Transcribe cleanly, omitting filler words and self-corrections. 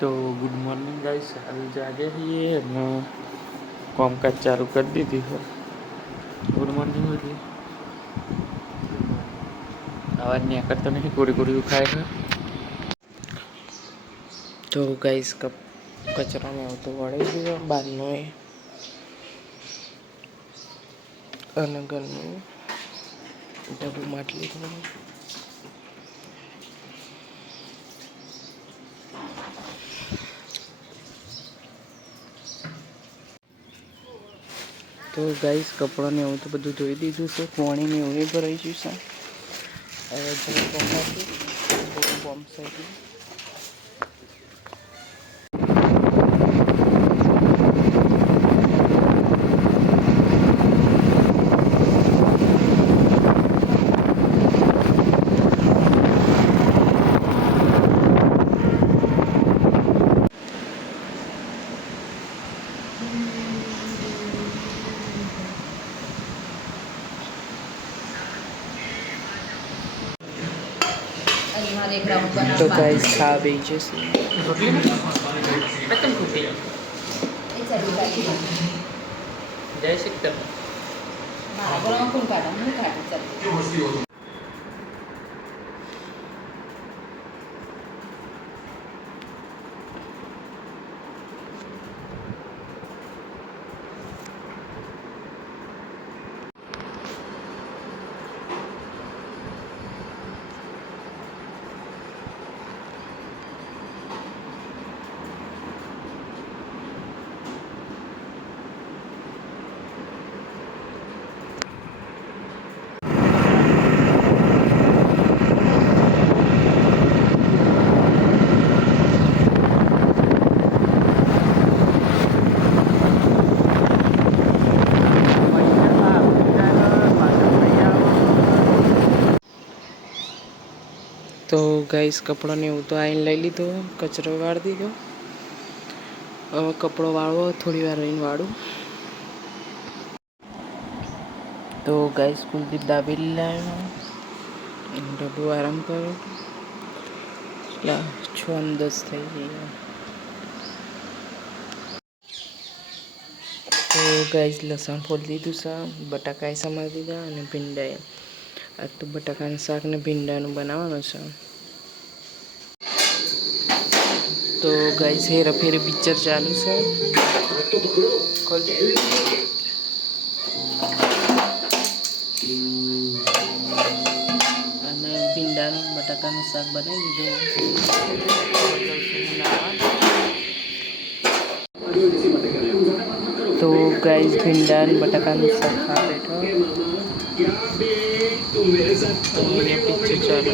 तो good morning guys, अभी जागे ही कामकाज चालू कर दी थी। गुड मॉर्निंग होगी आवाज नहीं करता नहीं, कोड़ी कोड़ी उठाए है। तो गाइस कचरा में तो वड़े दियो बारनो ए અને ઘરનું ડબ્બું માટલી થોડું। तो गाइस कपड़ा ने तो બધું ધોઈ દીધું છે, પાણી ને એવું ભરાઈ ગયું છે। હવે જરા પંપાથી થોડું પંપ સાઈડ तो गाइस खा बेचे जय सिकतर तो गाइस कपड़ा ने तो आईने लई लीधो, कचरो वाळ दीधो। હવે કપડો વાળવો, થોડી વાર રહીને વાળું। તો ગાઈસ કુલદીપ દાબેલી લાવ્યો, ડબ્બો આરામ કર્યો, એટલે 6 અને 10 થઈ ગયા। તો ગાઈસ લસણ ફોલી દીધું છે, બટાકા સમારી દીધા અને ભીંડા। આ તો બટાકાનું શાક ને ભીંડાનું બનાવવાનું છે। तो गाइस हेराफेरी पिक्चर चालू है। અને ભીંડાનું બટાકાનું શાક બનાવી દીધું। તો ગાઈસ ભીંડા બટાકાનું શાક ખા બેઠો, પિક્ચર ચાલુ।